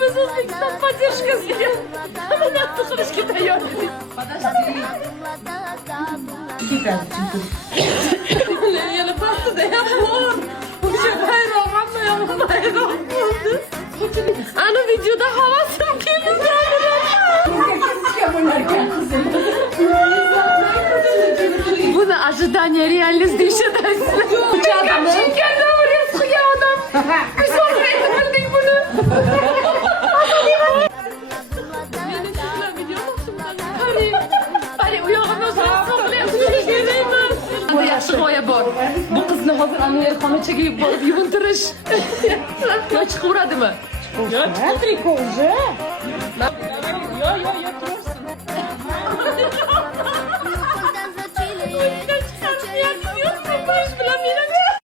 Biz O'zbekiston поддержкasiga nima qilishga tayyor edik. Yana pastida ham bor. O'sha bayroq hamma bayroq bo'ldi. Ana videoda havasim keldi. Buni ожидание реальность deyishadi. Chekanda o'rib chiqgan odam. Qisqartirib bilding buni. Meni tushunib videomoqchiman. Qari uyog'imni sog'layapman. Bu yaxshi g'oya bor. Bu qizni hozir Amerixonachaga borib yuvintirish. Yo chiqaveradimi? Yo chiqtiriko уже. Yo tursin. Bilan